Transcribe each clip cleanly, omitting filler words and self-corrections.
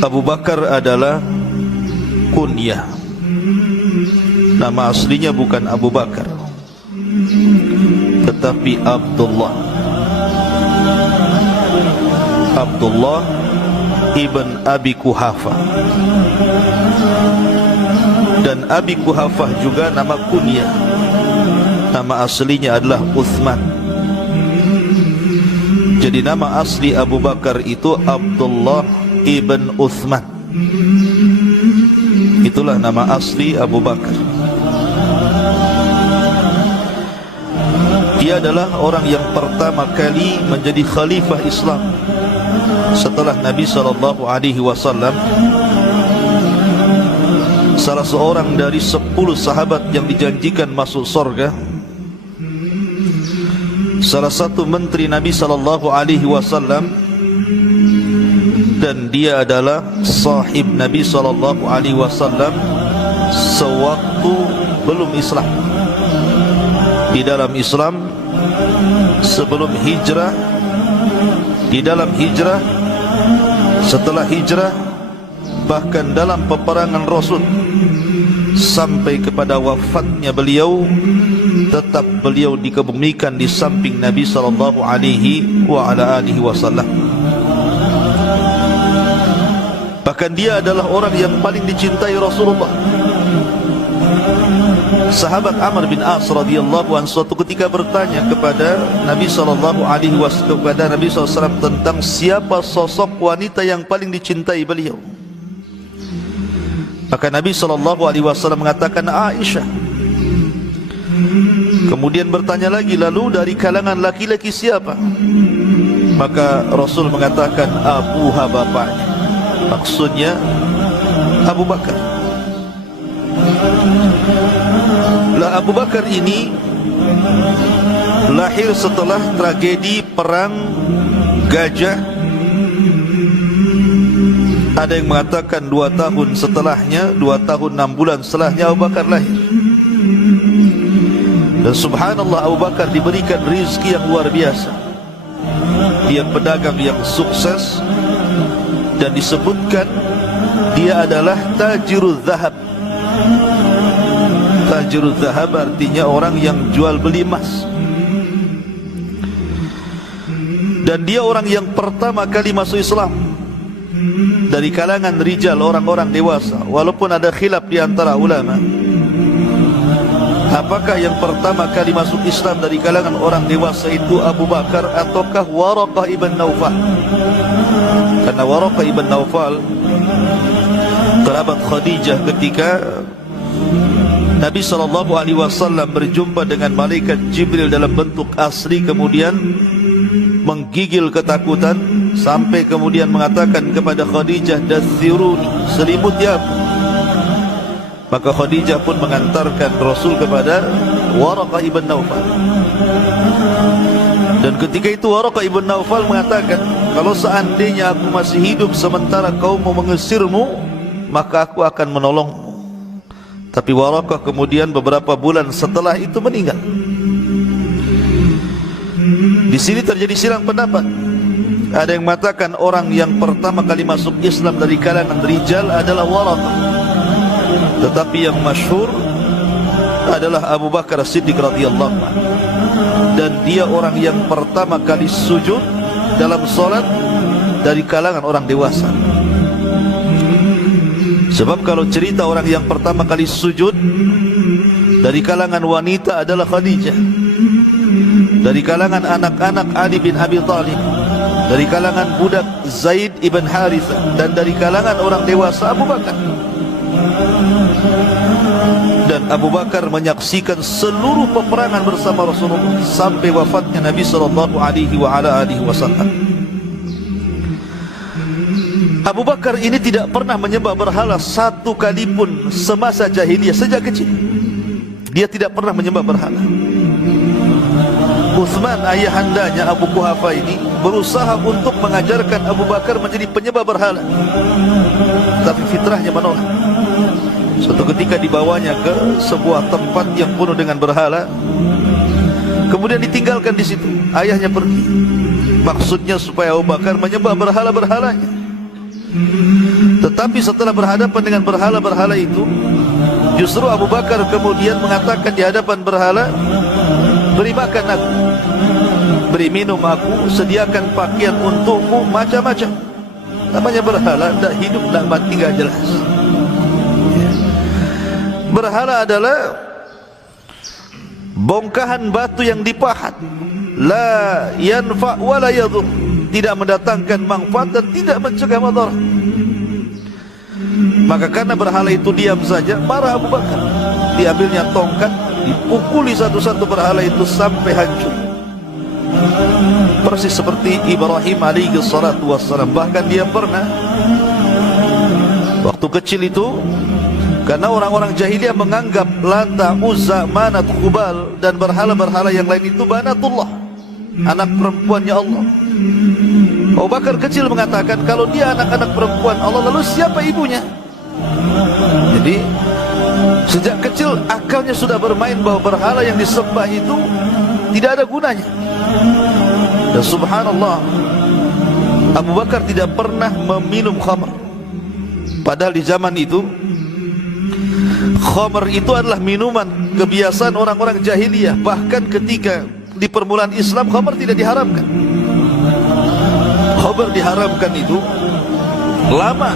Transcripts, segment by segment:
Abu Bakar adalah kunyah. Nama aslinya bukan Abu Bakar, tetapi Abdullah. Abdullah ibn Abi Quhafah. Dan Abi Quhafah juga nama kunyah. Nama aslinya adalah Uthman. Jadi nama asli Abu Bakar itu Abdullah ibn Uthman. Itulah nama asli Abu Bakar. Dia adalah orang yang pertama kali menjadi khalifah Islam setelah Nabi SAW. Salah seorang dari 10 sahabat yang dijanjikan masuk surga. Salah satu menteri Nabi SAW, dan dia adalah sahib Nabi SAW sewaktu belum Islam. Di dalam Islam, sebelum hijrah, di dalam hijrah, setelah hijrah, bahkan dalam peperangan Rasul, sampai kepada wafatnya beliau, tetap beliau dikebumikan di samping Nabi SAW. Bahkan dia adalah orang yang paling dicintai Rasulullah. Sahabat Amr bin As radhiyallahu anhu suatu ketika bertanya kepada Nabi SAW tentang siapa sosok wanita yang paling dicintai beliau. Maka Nabi SAW mengatakan Aisyah. Kemudian bertanya lagi, lalu dari kalangan laki-laki siapa? Maka Rasul mengatakan abuha, bapaknya. Maksudnya Abu Bakar. Lah Abu Bakar ini lahir setelah tragedi perang Gajah. Ada yang mengatakan 2 tahun setelahnya, 2 tahun 6 bulan setelahnya Abu Bakar lahir. Dan subhanallah, Abu Bakar diberikan rizki yang luar biasa. Dia pedagang yang sukses, dan disebutkan dia adalah tajirul zahab. Tajirul zahab artinya orang yang jual beli emas. Dan dia orang yang pertama kali masuk Islam dari kalangan rijal, orang-orang dewasa. Walaupun ada khilaf di antara ulama, apakah yang pertama kali masuk Islam dari kalangan orang dewasa itu Abu Bakar ataukah Waraqah ibn Naufal? Karena Waraqah ibn Naufal kerabat Khadijah ketika Nabi SAW berjumpa dengan malaikat Jibril dalam bentuk asli, kemudian menggigil ketakutan sampai kemudian mengatakan kepada Khadijah, dathiruni, selimuti aku. Maka Khadijah pun mengantarkan Rasul kepada Waraqah ibn Naufal. Dan ketika itu Waraqah ibn Naufal mengatakan, kalau seandainya aku masih hidup sementara kaummu mengusirmu, maka aku akan menolongmu. Tapi Waraqah kemudian beberapa bulan setelah itu meninggal. Di sini terjadi silang pendapat. Ada yang mengatakan orang yang pertama kali masuk Islam dari kalangan rijal adalah Waraqah, tetapi yang masyhur adalah Abu Bakar As-Siddiq radhiyallahu anhu. Dan dia orang yang pertama kali sujud dalam solat dari kalangan orang dewasa. Sebab kalau cerita orang yang pertama kali sujud dari kalangan wanita adalah Khadijah, dari kalangan anak-anak Ali bin Abi Thalib, dari kalangan budak Zaid ibn Harithah, dan dari kalangan orang dewasa Abu Bakar. Dan Abu Bakar menyaksikan seluruh peperangan bersama Rasulullah sampai wafatnya Nabi SAW. Abu Bakar ini tidak pernah menyembah berhala satu kali pun semasa jahiliyah. Sejak kecil dia tidak pernah menyembah berhala. Uthman, ayahandanya Abu Quhafah ini, berusaha untuk mengajarkan Abu Bakar menjadi penyembah berhala, tapi fitrahnya menolak. Suatu ketika dibawanya ke sebuah tempat yang penuh dengan berhala, kemudian ditinggalkan di situ. Ayahnya pergi, maksudnya supaya Abu Bakar menyembah berhala-berhalanya. Tetapi setelah berhadapan dengan berhala-berhala itu, justru Abu Bakar kemudian mengatakan di hadapan berhala, beri makan aku, beri minum aku, sediakan pakaian untukku, macam-macam. Namanya berhala, tak hidup, tak mati, tak jelas. Berhala adalah bongkahan batu yang dipahat, la yanfa' wa la yadhur, tidak mendatangkan manfaat dan tidak mencegah madarat. Maka karena berhala itu diam saja, marah Abu Bakar. Diambilnya tongkat, dipukuli satu-satu berhala itu sampai hancur. Persis seperti Ibrahim alaihi salatu wassalam. Bahkan dia pernah waktu kecil itu, karena orang-orang jahiliyah menganggap Lata, Uzza, Manat, Hubal dan berhala-berhala yang lain itu banatullah, anak perempuannya Allah. Abu Bakar kecil mengatakan, kalau dia anak-anak perempuan Allah, lalu siapa ibunya? Jadi sejak kecil akalnya sudah bermain bahwa berhala yang disembah itu tidak ada gunanya. Dan subhanallah, Abu Bakar tidak pernah meminum khamr. Padahal di zaman itu khamr itu adalah minuman kebiasaan orang-orang jahiliyah. Bahkan ketika di permulaan Islam, khamr tidak diharamkan. Khamr diharamkan itu lama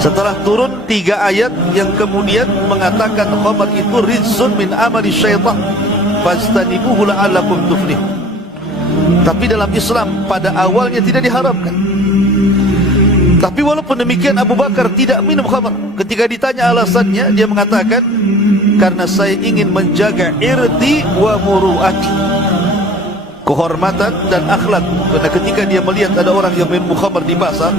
setelah turun 3 ayat yang kemudian mengatakan khamr itu rizsun min amali syaitan fastanibuhu la'allakum tuflihun. Tapi dalam Islam pada awalnya tidak diharamkan. Tapi walaupun demikian, Abu Bakar tidak minum khamr. Ketika ditanya alasannya, dia mengatakan, karena saya ingin menjaga irdi wa muru'ati, kehormatan dan akhlak. Karena ketika dia melihat ada orang yang minum khamr di pasar,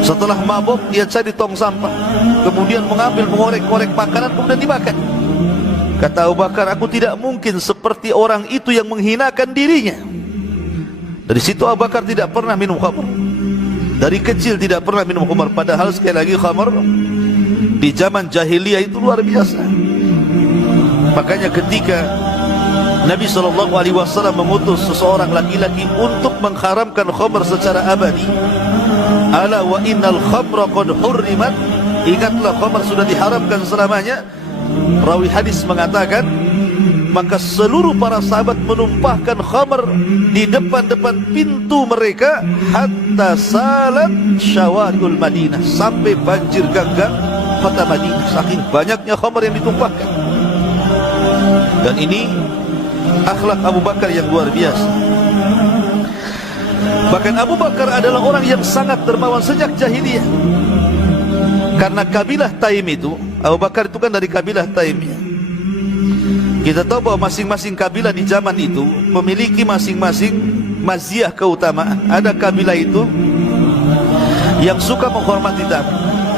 setelah mabuk dia cari tong sampah, kemudian mengambil, mengorek-korek makanan, kemudian dimakan. Kata Abu Bakar, aku tidak mungkin seperti orang itu yang menghinakan dirinya. Dari situ Abu Bakar tidak pernah minum khamr. Dari kecil tidak pernah minum khamr. Padahal sekali lagi khamr di zaman jahiliyah itu luar biasa. Makanya ketika Nabi SAW mengutus seseorang laki-laki untuk mengharamkan khamr secara abadi, ala wa innal khamra qad hurrimat, ingatlah khamr sudah diharamkan selamanya. Rawi hadis mengatakan, maka seluruh para sahabat menumpahkan khamr di depan-depan pintu mereka, hatta salat syawadul Madinah, sampai banjir ganggang kota Madinah, saking banyaknya khamr yang ditumpahkan. Dan ini akhlak Abu Bakar yang luar biasa. Bahkan Abu Bakar adalah orang yang sangat dermawan sejak jahiliyah. Karena kabilah Taim itu, Abu Bakar itu kan dari kabilah Taim ya. Kita tahu bahwa masing-masing kabilah di zaman itu memiliki masing-masing maziyah keutamaan. Ada kabilah itu yang suka menghormati tamu.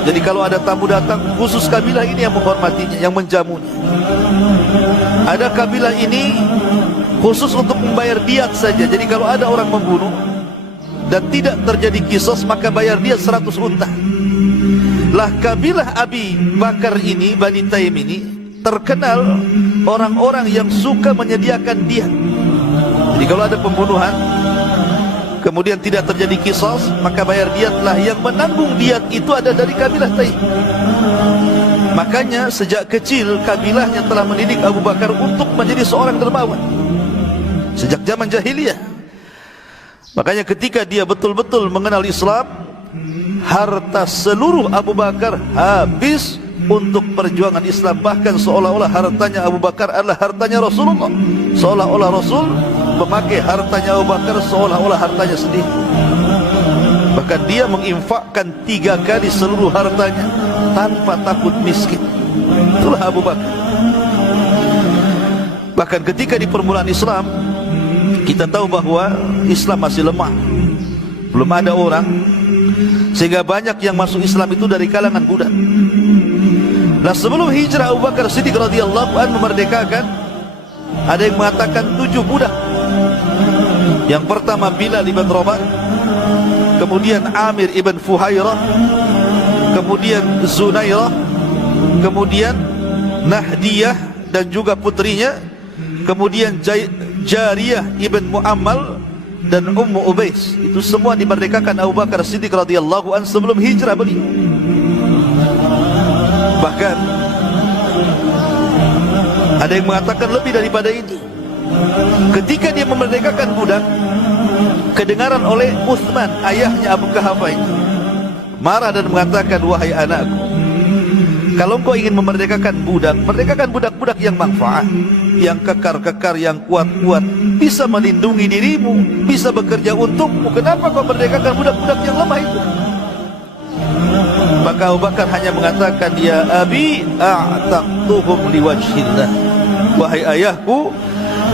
Jadi kalau ada tamu datang, khusus kabilah ini yang menghormatinya, yang menjamunya. Ada kabilah ini khusus untuk membayar diat saja. Jadi kalau ada orang membunuh dan tidak terjadi kisos, maka bayar diat 100 unta. Lah kabilah Abi Bakar ini, Bani Taim ini, terkenal orang-orang yang suka menyediakan diat. Jadi kalau ada pembunuhan kemudian tidak terjadi kisos, maka bayar diatlah. Yang menanggung diat itu ada dari kabilah Taim. Makanya sejak kecil kabilahnya telah mendidik Abu Bakar untuk menjadi seorang dermawan sejak zaman jahiliyah. Makanya ketika dia betul-betul mengenal Islam, harta seluruh Abu Bakar habis untuk perjuangan Islam. Bahkan seolah-olah hartanya Abu Bakar adalah hartanya Rasulullah. Seolah-olah Rasul memakai hartanya Abu Bakar seolah-olah hartanya sendiri. Bahkan dia menginfakkan 3 kali seluruh hartanya tanpa takut miskin. Itulah Abu Bakar. Bahkan ketika di permulaan Islam, kita tahu bahwa Islam masih lemah, belum ada orang, sehingga banyak yang masuk Islam itu dari kalangan budak. Nah, sebelum hijrah Abu Bakar Siddiq radhiyallahu anhu memerdekakan, ada yang mengatakan 7 budak. Yang pertama Bilal ibn Rabah, kemudian Amir ibn Fuhairah, kemudian Zunairah, kemudian Nahdiyah dan juga putrinya, kemudian Jariyah ibn Muammal, dan Ummu Ubais, itu semua dimerdekakan Abu Bakar Siddiq radhiyallahu anhu sebelum hijrah beliau. Bahkan ada yang mengatakan lebih daripada ini. Ketika dia memerdekakan budak, kedengaran oleh Utsman, ayahnya Abu Quhafah, marah dan mengatakan, wahai anakku, kalau engkau ingin memerdekakan budak, merdekakan budak-budak yang manfaat, yang kekar-kekar, yang kuat-kuat, bisa melindungi dirimu, bisa bekerja untukmu. Kenapa kau merdekakan budak-budak yang lemah itu? Maka Abu Bakar hanya mengatakan, ya abi a'taqtuhum liwajhillah, wahai ayahku,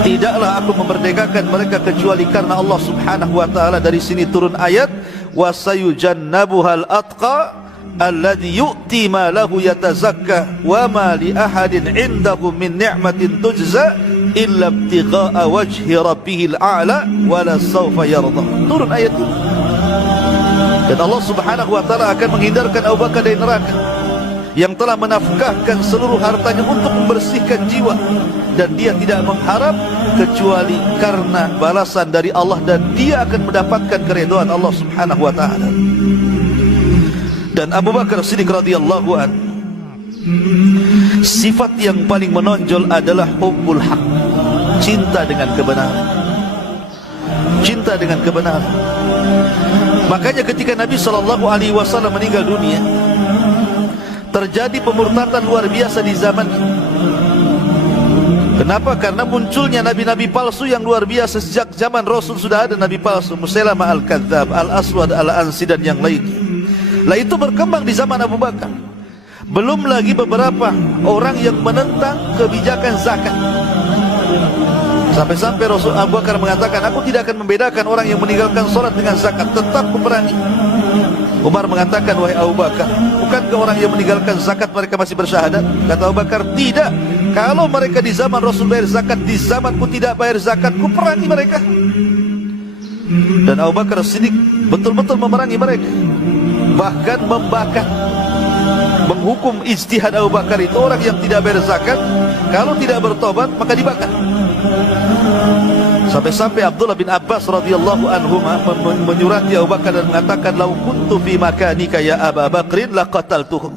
tidaklah aku memerdekakan mereka kecuali karena Allah subhanahu wa ta'ala. Dari sini turun ayat, wasayujannabuhal atqa alladhi yu'ti ma lahu yatazakka wa ma li ahadin indahu min ni'matin tujza illa ibtigha'a wajhi rabbihil a'la wa la sawfa yarda. Turun ayat ini. Dan Allah subhanahu wa ta'ala akan menghindarkan Abu Bakar dari neraka, yang telah menafkahkan seluruh hartanya untuk membersihkan jiwa, dan dia tidak mengharap kecuali karena balasan dari Allah, dan dia akan mendapatkan keridhaan Allah subhanahu wa ta'ala. Dan Abu Bakar Siddiq radhiyallahu anhu, sifat yang paling menonjol adalah hubbul haq, cinta dengan kebenaran. Cinta dengan kebenaran. Makanya ketika Nabi SAW meninggal dunia, terjadi pemurtadan luar biasa di zaman ini. Kenapa? Karena munculnya nabi-nabi palsu yang luar biasa. Sejak zaman Rasul sudah ada nabi palsu, Musailamah al-Kadzdzab, al-Aswad al-Ansi, dan yang lainnya. Lah itu berkembang di zaman Abu Bakar. Belum lagi beberapa orang yang menentang kebijakan zakat. Sampai-sampai Rasul Abu Bakar mengatakan, aku tidak akan membedakan orang yang meninggalkan sholat dengan zakat, tetap kuperangi. Umar mengatakan, wahai Abu Bakar, bukankah orang yang meninggalkan zakat mereka masih bersyahadat? Kata Abu Bakar, tidak. Kalau mereka di zaman Rasul bayar zakat, di zamanku tidak bayar zakat, kuperangi mereka. Dan Abu Bakar Siddiq betul-betul memerangi mereka, bahkan membakar, menghukum ijtihad Abu Bakar itu, orang yang tidak bayar zakat, kalau tidak bertobat maka dibakar. Sampai-sampai Abdullah bin Abbas radhiyallahu anhu menyurati Abu Bakar dan mengatakan, lau kuntu fi makanika ya Abu Bakrin laqataltuhum,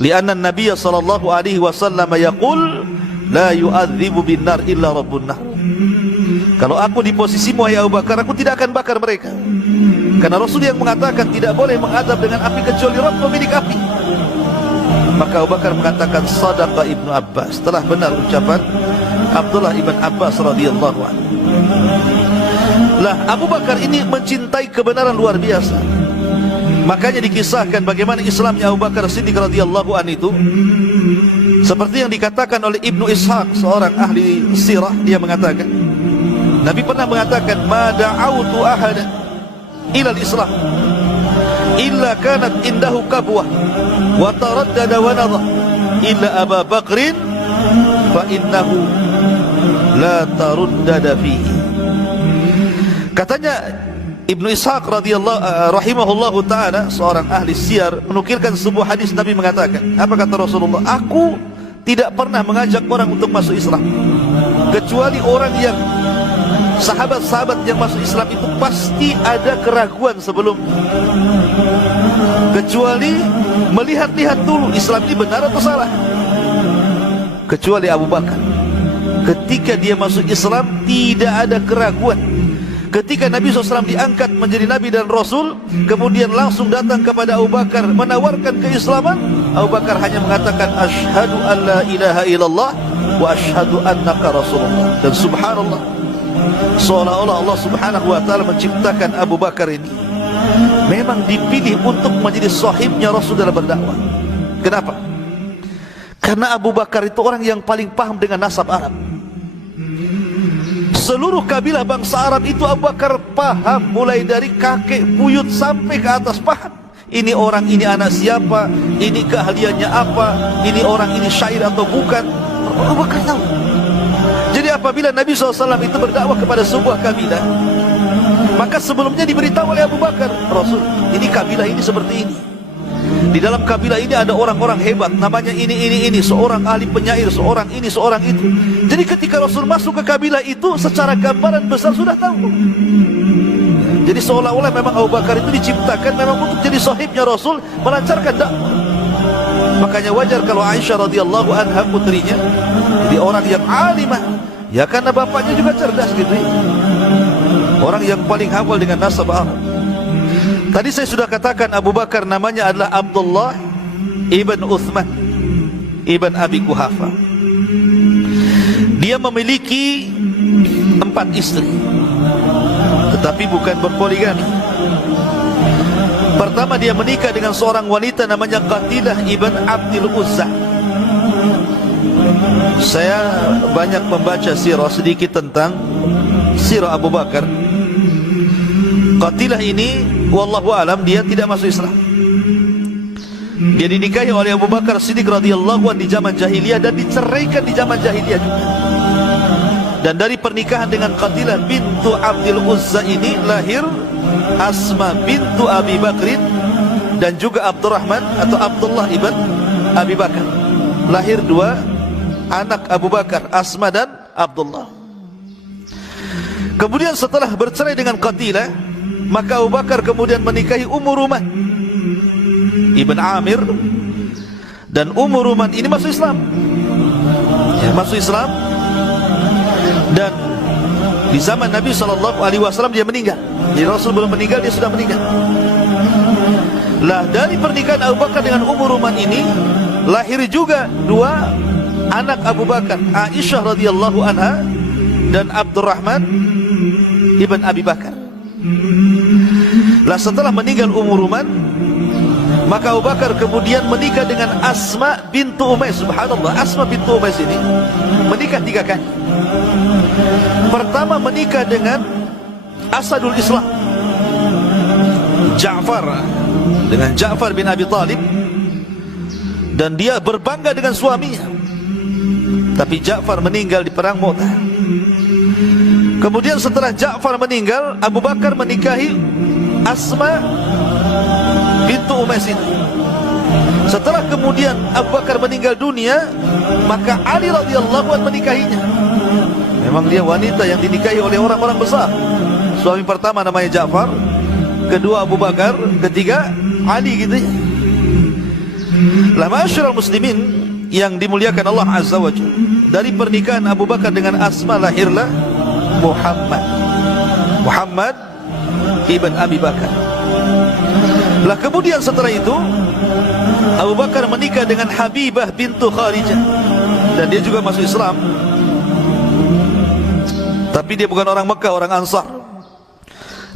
lianna an-nabiy sallallahu alaihi wasallam yaqul la yu'adzibu bin nar illa rabbun nar. Kalau aku di posisimu wahai Abu Bakar, aku tidak akan bakar mereka, karena Rasul yang mengatakan tidak boleh mengadab dengan api kecuali Rabb pemilik api. Maka Abu Bakar mengatakan, sadaqa Ibnu Abbas, telah benar ucapan Abdullah ibn Abbas radhiyallahu anhu. Lah Abu Bakar ini mencintai kebenaran luar biasa. Makanya dikisahkan bagaimana Islamnya Abu Bakar Siddiq radhiyallahu anhu itu, seperti yang dikatakan oleh Ibnu Ishaq, seorang ahli sirah. Dia mengatakan, Nabi pernah mengatakan, ma da'autu ahada ila al-Islam illa kanat indahu kabwah wa taraddada wa nadha illa Abu Bakrin fa innahu la taruddada fihi. Katanya Ibnu Ishaq radhiyallahu rahimahullahu taala, seorang ahli syiar, menukilkan sebuah hadis Nabi mengatakan, apa kata Rasulullah? Aku tidak pernah mengajak orang untuk masuk Islam, kecuali orang yang sahabat-sahabat yang masuk Islam itu pasti ada keraguan sebelum, kecuali melihat-lihat dulu Islam ini benar atau salah. Kecuali Abu Bakar, ketika dia masuk Islam tidak ada keraguan. Ketika Nabi SAW diangkat menjadi Nabi dan Rasul, kemudian langsung datang kepada Abu Bakar menawarkan keislaman, Abu Bakar hanya mengatakan, asyhadu an la ilaha illallah wa asyhadu annaka Rasulullah. Dan subhanallah, seolah-olah Allah subhanahu wa ta'ala menciptakan Abu Bakar ini memang dipilih untuk menjadi sahibnya Rasul dalam berdakwah. Kenapa? Karena Abu Bakar itu orang yang paling paham dengan nasab Arab. Seluruh kabilah bangsa Arab itu Abu Bakar paham, mulai dari kakek buyut sampai ke atas paham. Ini orang, ini anak siapa, ini keahliannya apa, ini orang, ini syair atau bukan. Abu Bakar tahu. Jadi apabila Nabi SAW itu berdakwah kepada sebuah kabilah, maka sebelumnya diberitahu oleh Abu Bakar, Rasul, ini kabilah ini seperti ini. Di dalam kabilah ini ada orang-orang hebat, namanya ini, seorang ahli penyair, seorang ini, seorang itu. Jadi ketika Rasul masuk ke kabilah itu, secara gambaran besar sudah tahu. Jadi seolah-olah memang Abu Bakar itu diciptakan memang untuk jadi sahibnya Rasul, melancarkan dakwah. Makanya wajar kalau Aisyah radhiyallahu anha, putrinya, jadi orang yang alimah, ya karena bapaknya juga cerdas gitu ya. Orang yang paling hafal dengan nasab Arab. Tadi saya sudah katakan Abu Bakar namanya adalah Abdullah ibn Uthman ibn Abi Quhafa. Dia memiliki 4 istri, tetapi bukan berpoligami. Pertama, dia menikah dengan seorang wanita namanya Qatilah ibn Abdul Uzza. Saya banyak membaca sirah sedikit tentang sirah Abu Bakar. Qatilah ini, wallahu alam, dia tidak masuk Islam. Dia dinikahi oleh Abu Bakar Siddiq radhiyallahu anhu di zaman jahiliyah dan diceraikan di zaman jahiliyah juga. Dan dari pernikahan dengan Qatilah bintu Abdul Uzza ini lahir Asma bintu Abi Bakrin dan juga Abdurrahman atau Abdullah ibn Abi Bakar. Lahir 2 anak Abu Bakar, Asma dan Abdullah. Kemudian setelah bercerai dengan Qatilah, maka Abu Bakar kemudian menikahi Ummu Ruman ibn Amir. Dan Ummu Ruman ini masuk Islam, ya, masuk Islam. Dan di zaman Nabi SAW dia meninggal. Jadi Rasul belum meninggal, dia sudah meninggal. Lah dari pernikahan Abu Bakar dengan Ummu Ruman ini lahir juga 2 anak Abu Bakar, Aisyah radhiyallahu anha dan Abdurrahman ibn Abi Bakar. Lah setelah meninggal Ummu Ruman, maka Abu Bakar kemudian menikah dengan Asma bintu Umais. Subhanallah, Asma bintu Umais ini menikah 3 kali. Pertama menikah dengan Asadul Islam, Ja'far, dengan Ja'far bin Abi Talib. Dan dia berbangga dengan suaminya. Tapi Ja'far meninggal di perang Mu'tah. Kemudian setelah Ja'far meninggal, Abu Bakar menikahi Asma bintu Umais ini. Setelah kemudian Abu Bakar meninggal dunia, maka Ali radhiyallahu anhu menikahinya. Memang dia wanita yang dinikahi oleh orang-orang besar. Suami pertama namanya Ja'far, kedua Abu Bakar, ketiga Ali gitu ya. Lah ma'asyiral muslimin yang dimuliakan Allah Azza wa Jalla, dari pernikahan Abu Bakar dengan Asma lahirlah Muhammad ibn Abi Bakar. Lah kemudian setelah itu Abu Bakar menikah dengan Habibah bintu Kharijah, dan dia juga masuk Islam. Tapi dia bukan orang Mekah, orang Ansar.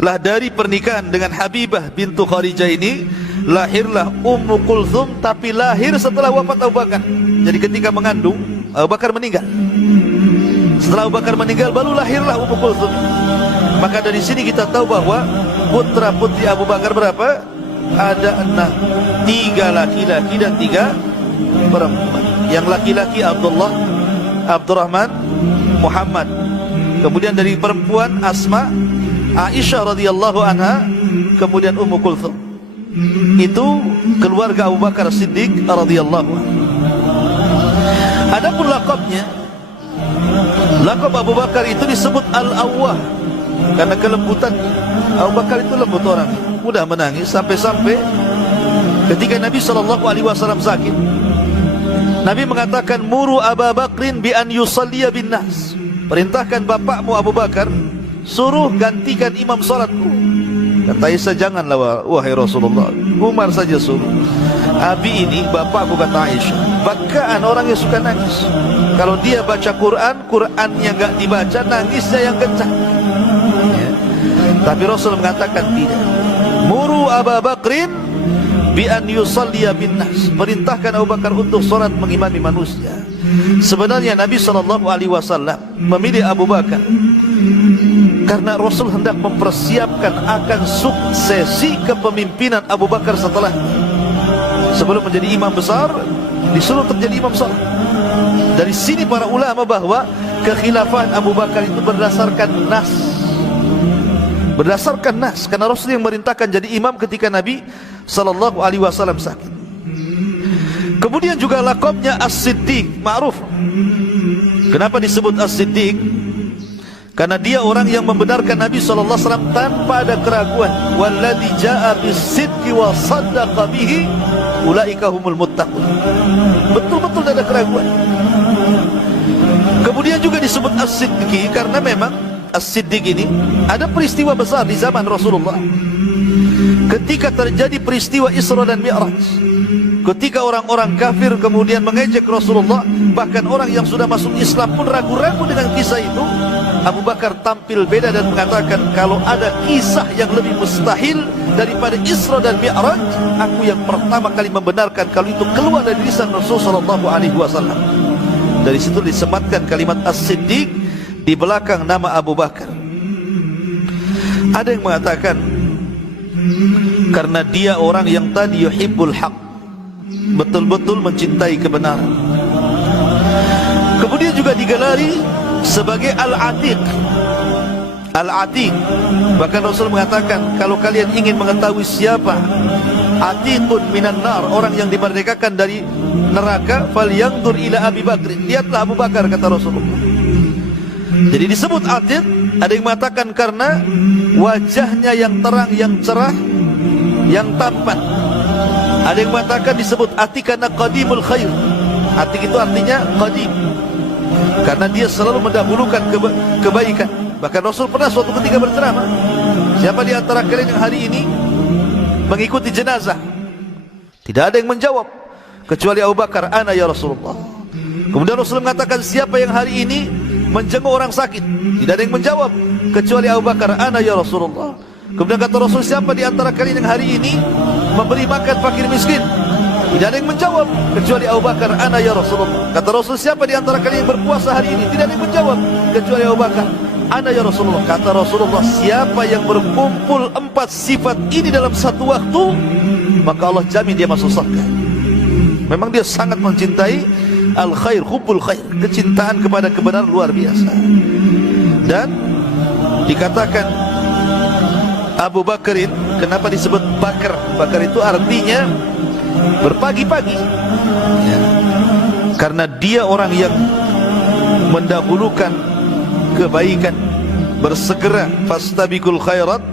Lah dari pernikahan dengan Habibah bintu Kharijah ini lahirlah Ummu Kulthum, tapi lahir setelah wafat Abu Bakar. Jadi ketika mengandung, Abu Bakar meninggal. Setelah Abu Bakar meninggal, baru lahirlah Ummu Kulthum. Maka dari sini kita tahu bahwa putra putri Abu Bakar berapa? Ada 6, 3 laki-laki dan 3 perempuan. Yang laki-laki Abdullah, Abdurrahman, Muhammad. Kemudian dari perempuan Asma, Aisyah radhiyallahu anha, kemudian Ummu Kulthum. Itu keluarga Abu Bakar Siddiq radhiyallahu anhu. Adapun lakabnya, lakab Abu Bakar itu disebut Al-Awwah karena kelembutan. Abu Bakar itu lembut orang, mudah menangis, sampai-sampai ketika Nabi SAW sakit, Nabi mengatakan, Muru Abu Bakrin bi an yusalliya bin nas. Perintahkan bapakmu Abu Bakar, suruh gantikan imam salatku. Kata Aisyah, janganlah wahai Rasulullah, Umar saja suruh. Abi ini bapakku, kata Aisyah, bakaan orang yang suka nangis. Kalau dia baca Quran, Qurannya enggak dibaca, nangisnya yang kencang ya. Tapi Rasul mengatakan tidak. Muru Abu Bakrin bi an yusalliya bin nas. Perintahkan Abu Bakar untuk salat mengimami manusia. Sebenarnya Nabi SAW memilih Abu Bakar karena Rasul hendak mempersiapkan akan suksesi kepemimpinan Abu Bakar setelah, sebelum menjadi imam besar, disuruh terjadi imam salat. Dari sini para ulama bahwa kekhilafahan Abu Bakar itu berdasarkan nas. Berdasarkan nas, karena Rasul yang merintahkan jadi imam ketika Nabi SAW sakit. Kemudian juga laqabnya As-Siddiq, ma'ruf. Kenapa disebut As-Siddiq? Karena dia orang yang membenarkan Nabi SAW tanpa ada keraguan. Walladzi jaa'a bis-sidqi wa saddaqa bihi ulaika humul muttaqun. Betul-betul tidak ada keraguan. Kemudian juga disebut As-Siddiq karena memang As-Siddiq ini ada peristiwa besar di zaman Rasulullah. Ketika terjadi peristiwa Isra dan Mi'raj, ketika orang-orang kafir kemudian mengejek Rasulullah, bahkan orang yang sudah masuk Islam pun ragu-ragu dengan kisah itu, Abu Bakar tampil beda dan mengatakan, kalau ada kisah yang lebih mustahil daripada Isra dan Mi'raj, aku yang pertama kali membenarkan kalau itu keluar dari lisan Rasulullah SAW. Dari situ disematkan kalimat As-Siddiq di belakang nama Abu Bakar. Ada yang mengatakan karena dia orang yang tadi yuhibbul haq, betul-betul mencintai kebenaran. Kemudian juga digelari sebagai Al-Atiq. Al-Atiq, bahkan Rasul mengatakan, kalau kalian ingin mengetahui siapa Atiqun minan nar, orang yang dimerdekakan dari neraka, falyanzur ila Abi Bakr, lihatlah Abu Bakar, kata Rasulullah. Jadi disebut Atiq, ada yang mengatakan karena wajahnya yang terang, yang cerah, yang tampan. Ada yang mengatakan disebut Atiq karena qadimul khair. Atiq itu artinya qadim, karena dia selalu mendahulukan kebaikan. Bahkan Rasul pernah suatu ketika berceramah, siapa di antara kalian yang hari ini mengikuti jenazah? Tidak ada yang menjawab kecuali Abu Bakar, ana ya Rasulullah. Kemudian Rasul mengatakan, siapa yang hari ini menjenguk orang sakit? Tidak ada yang menjawab kecuali Abu Bakar, ana ya Rasulullah. Kemudian kata Rasul, siapa di antara kalian yang hari ini memberi makan fakir miskin? Tidak ada yang menjawab kecuali Abu Bakar, ana ya Rasulullah. Kata Rasul, siapa di antara kalian yang berpuasa hari ini? Tidak ada yang menjawab kecuali Abu Bakar, ana ya Rasulullah. Kata Rasulullah, siapa yang berkumpul 4 sifat ini dalam satu waktu, maka Allah jamin dia masuk surga. Memang dia sangat mencintai al-khair, hubbul khair, kecintaan kepada kebenaran luar biasa. Dan dikatakan Abu Bakrin, kenapa disebut Bakar? Bakar itu artinya berpagi-pagi ya, karena dia orang yang mendahulukan kebaikan, bersegera fastabiqul khairat,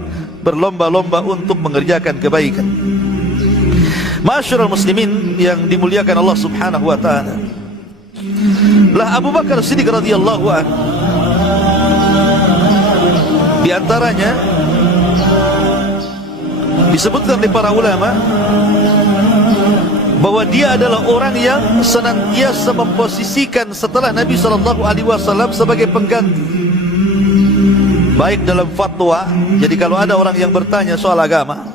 berlomba-lomba untuk mengerjakan kebaikan. Ma'asyiral muslimin yang dimuliakan Allah Subhanahu wa taala, lah Abu Bakar Siddiq radhiyallahu anhu di antaranya disebutkan oleh para ulama bahwa dia adalah orang yang senantiasa memposisikan setelah Nabi SAW sebagai pengganti, baik dalam fatwa. Jadi kalau ada orang yang bertanya soal agama,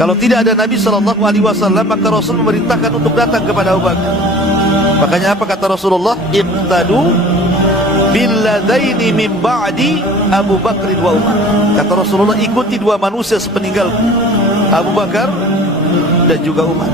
kalau tidak ada Nabi SAW, maka Rasul memerintahkan untuk datang kepada Abu Bakar. Makanya apa kata Rasulullah? Iqtadu billadaini min ba'di Abu Bakr wa Umar. Kata Rasulullah, ikuti 2 manusia sepeninggalku, Abu Bakar dan juga Umar.